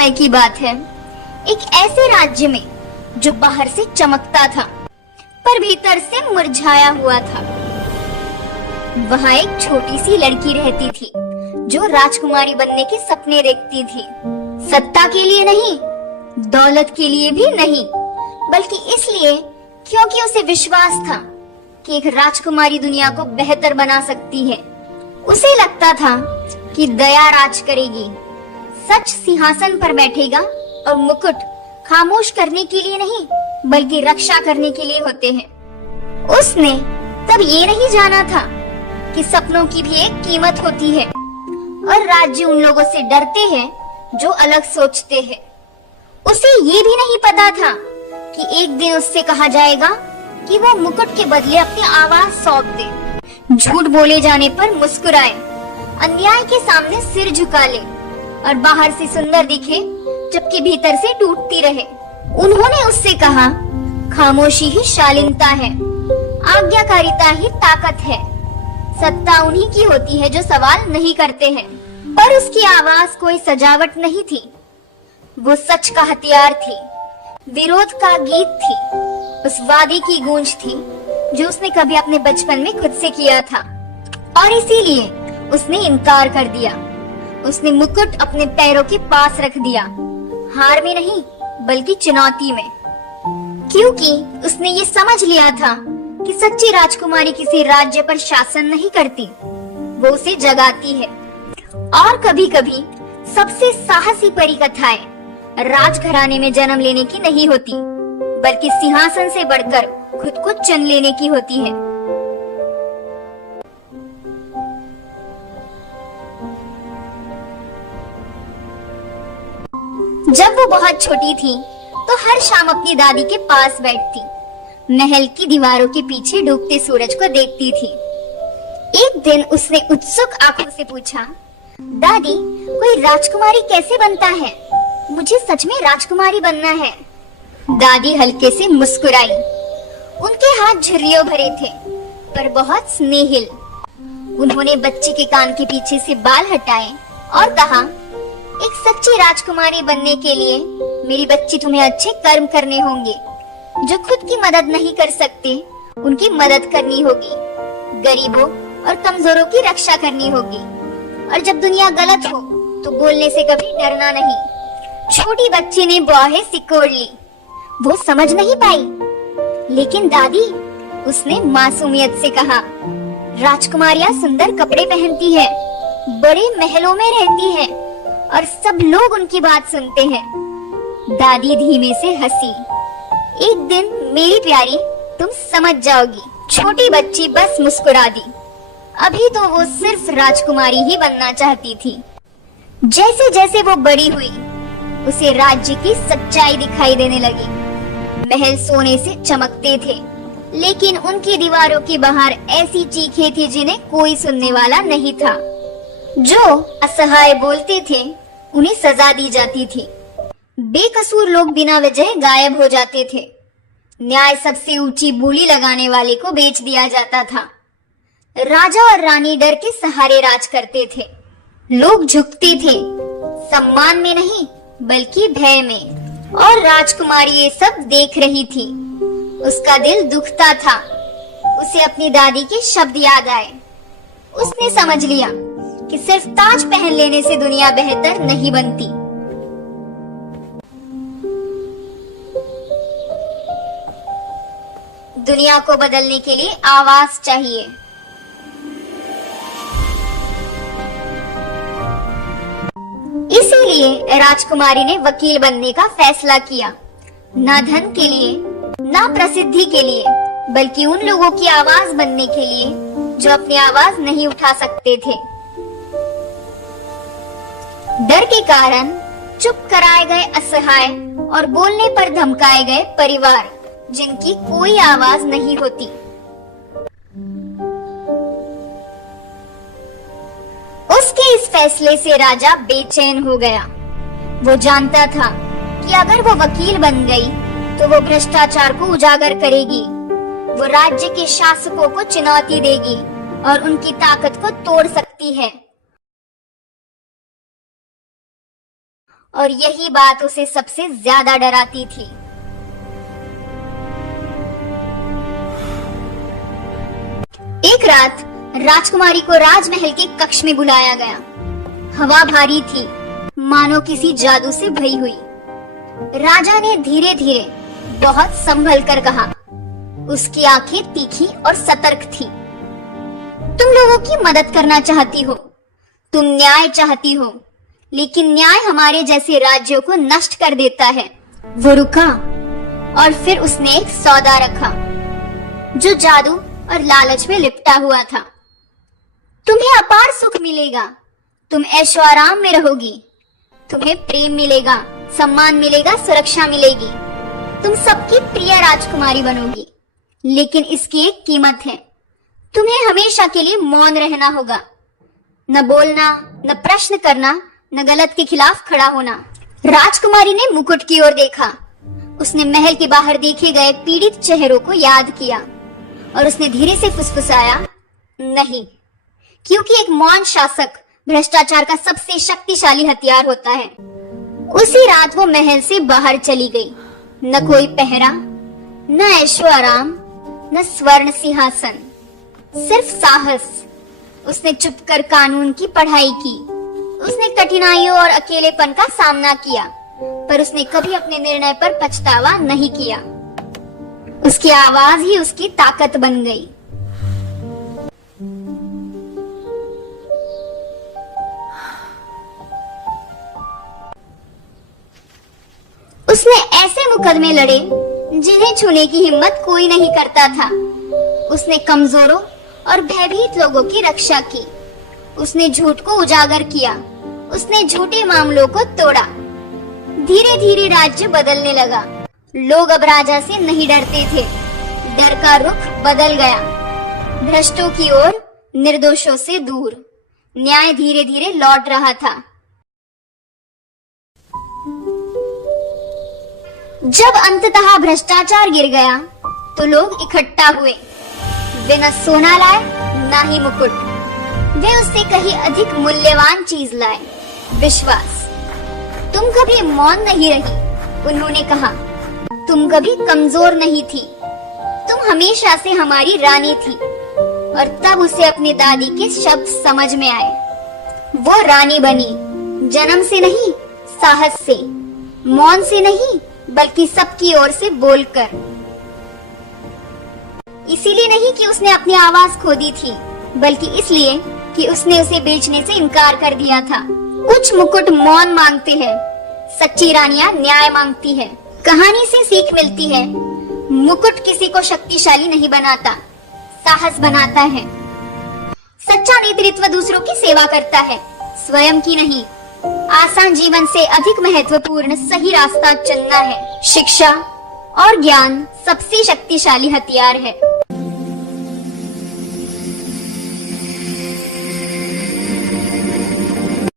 समय की बात है। एक ऐसे राज्य में जो बाहर से चमकता था पर भीतर से मुरझाया हुआ था। वहाँ एक छोटी सी लड़की रहती थी जो राजकुमारी बनने के सपने देखती थी। सत्ता के लिए नहीं, दौलत के लिए भी नहीं, बल्कि इसलिए क्योंकि उसे विश्वास था कि एक राजकुमारी दुनिया को बेहतर बना सकती है। उसे लगता था कि दया राज करेगी, सच सिंहासन पर बैठेगा और मुकुट खामोश करने के लिए नहीं बल्कि रक्षा करने के लिए होते हैं। उसने तब ये नहीं जाना था कि सपनों की भी एक कीमत होती है और राज्य उन लोगों से डरते हैं जो अलग सोचते हैं। उसे ये भी नहीं पता था कि एक दिन उससे कहा जाएगा कि वो मुकुट के बदले अपनी आवाज सौंप दे, झूठ बोले जाने पर मुस्कुराए, अन्याय के सामने सिर झुका ले और बाहर से सुंदर दिखे जबकि भीतर से टूटती रहे। उन्होंने उससे कहा, खामोशी ही शालीनता है, आज्ञाकारिता ही ताकत है, सत्ता उन्हीं की होती है जो सवाल नहीं करते हैं। पर उसकी आवाज कोई सजावट नहीं थी, वो सच का हथियार थी, विरोध का गीत थी, उस वादे की गूंज थी जो उसने कभी अपने बचपन में खुद से किया था और इसीलिए उसने इनकार कर दिया। उसने मुकुट अपने पैरों के पास रख दिया, हार में नहीं बल्कि चुनौती में, क्योंकि उसने ये समझ लिया था कि सच्ची राजकुमारी किसी राज्य पर शासन नहीं करती, वो उसे जगाती है। और कभी कभी सबसे साहसी परिकथाएं राजघराने में जन्म लेने की नहीं होती बल्कि सिंहासन से बढ़कर खुद को चुन लेने की होती है। जब वो बहुत छोटी थी तो हर शाम अपनी दादी के पास बैठती, महल की दीवारों के पीछे डूबते सूरज को देखती थी। एक दिन उसने उत्सुक आंखों से पूछा, दादी, कोई राजकुमारी कैसे बनता है? मुझे सच में राजकुमारी बनना है। दादी हल्के से मुस्कुराई। उनके हाथ झुर्रियों भरे थे पर बहुत स्नेहिल। उन्होंने बच्चे के कान के पीछे से बाल हटाए और कहा, एक सच्ची राजकुमारी बनने के लिए मेरी बच्ची तुम्हें अच्छे कर्म करने होंगे। जो खुद की मदद नहीं कर सकते उनकी मदद करनी होगी, गरीबों और कमजोरों की रक्षा करनी होगी, और जब दुनिया गलत हो तो बोलने से कभी डरना नहीं। छोटी बच्ची ने बाहें सिकोड़ ली। वो समझ नहीं पाई, लेकिन दादी, उसने मासूमियत से कहा, राजकुमारियां सुंदर कपड़े पहनती है, बड़े महलों में रहती है और सब लोग उनकी बात सुनते हैं। दादी धीमे से हंसी। एक दिन मेरी प्यारी, तुम समझ जाओगी। छोटी बच्ची बस मुस्कुरा दी। अभी तो वो सिर्फ राजकुमारी ही बनना चाहती थी। जैसे जैसे वो बड़ी हुई उसे राज्य की सच्चाई दिखाई देने लगी। महल सोने से चमकते थे, लेकिन उनकी दीवारों के बाहर ऐसी चीखें थी जिन्हें कोई सुनने वाला नहीं था। जो असहाय बोलते थे उन्हें सजा दी जाती थी। बेकसूर लोग बिना वजह गायब हो जाते थे। न्याय सबसे ऊंची बोली लगाने वाले को बेच दिया जाता था। राजा और रानी डर के सहारे राज करते थे। लोग झुकते थे, सम्मान में नहीं बल्कि भय में। और राजकुमारी ये सब देख रही थी। उसका दिल दुखता था। उसे अपनी दादी के शब्द याद आए। उसने समझ लिया कि सिर्फ ताज पहन लेने से दुनिया बेहतर नहीं बनती। दुनिया को बदलने के लिए आवाज चाहिए। इसीलिए राजकुमारी ने वकील बनने का फैसला किया, ना धन के लिए, ना प्रसिद्धि के लिए, बल्कि उन लोगों की आवाज बनने के लिए जो अपनी आवाज नहीं उठा सकते थे। डर के कारण चुप कराए गए असहाय और बोलने पर धमकाए गए परिवार जिनकी कोई आवाज नहीं होती। उसके इस फैसले से राजा बेचैन हो गया। वो जानता था कि अगर वो वकील बन गई तो वो भ्रष्टाचार को उजागर करेगी, वो राज्य के शासकों को चुनौती देगी और उनकी ताकत को तोड़ सकती है। और यही बात उसे सबसे ज्यादा डराती थी। एक रात राजकुमारी को राजमहल के कक्ष में बुलाया गया। हवा भारी थी, मानो किसी जादू से भरी हुई। राजा ने धीरे धीरे बहुत संभल कर कहा। उसकी आंखें तीखी और सतर्क थी। तुम लोगों की मदद करना चाहती हो, तुम न्याय चाहती हो, लेकिन न्याय हमारे जैसे राज्यों को नष्ट कर देता है। वो रुका और फिर उसने एक सौदा रखा जो जादू और लालच में लिपटा हुआ था। तुम्हें अपार सुख मिलेगा, तुम ऐशो आराम में रहोगी, तुम्हें प्रेम मिलेगा, सम्मान मिलेगा, सुरक्षा मिलेगी, तुम सबकी प्रिय राजकुमारी बनोगी। लेकिन इसकी एक कीमत है, तुम्हें हमेशा के लिए मौन रहना होगा, न बोलना, न प्रश्न करना, न गलत के खिलाफ खड़ा होना। राजकुमारी ने मुकुट की ओर देखा। उसने महल के बाहर देखे गए पीड़ित चेहरों को याद किया और उसने धीरे से फुसफुसाया, नहीं, क्योंकि एक मौन शासक भ्रष्टाचार का सबसे शक्तिशाली हथियार होता है। उसी रात वो महल से बाहर चली गई। न कोई पहरा, न ऐशो आराम, न स्वर्ण सिंहासन, सिर्फ साहस। उसने चुपकर कानून की पढ़ाई की। उसने कठिनाइयों और अकेलेपन का सामना किया, पर उसने कभी अपने निर्णय पर पछतावा नहीं किया। उसकी आवाज ही उसकी ताकत बन गई। उसने ऐसे मुकदमे लड़े जिन्हें छूने की हिम्मत कोई नहीं करता था। उसने कमजोरों और भयभीत लोगों की रक्षा की। उसने झूठ को उजागर किया। उसने झूठे मामलों को तोड़ा। धीरे धीरे राज्य बदलने लगा। लोग अब राजा से नहीं डरते थे। डर का रुख बदल गया, भ्रष्टों की ओर, निर्दोषों से दूर। न्याय धीरे धीरे लौट रहा था। जब अंततः भ्रष्टाचार गिर गया तो लोग इकट्ठा हुए। वे न सोना लाए, न ही मुकुट। वे उससे कहीं अधिक मूल्यवान चीज लाए, विश्वास। तुम कभी मौन नहीं रही, उन्होंने कहा। तुम कभी कमजोर नहीं थी, तुम हमेशा से हमारी रानी थी। और तब उसे अपनी दादी के शब्द समझ में आए। वो रानी बनी, जन्म से नहीं, साहस से, मौन से नहीं, बल्कि सबकी ओर से बोलकर। इसीलिए नहीं कि उसने अपनी आवाज खो दी थी, बल्कि इसलिए कि उसने उसे बेचने से इनकार कर दिया था। कुछ मुकुट मौन मांगते हैं, सच्ची रानियां न्याय मांगती है। कहानी से सीख मिलती है, मुकुट किसी को शक्तिशाली नहीं बनाता, साहस बनाता है। सच्चा नेतृत्व दूसरों की सेवा करता है, स्वयं की नहीं। आसान जीवन से अधिक महत्वपूर्ण सही रास्ता चुनना है। शिक्षा और ज्ञान सबसे शक्तिशाली हथियार है।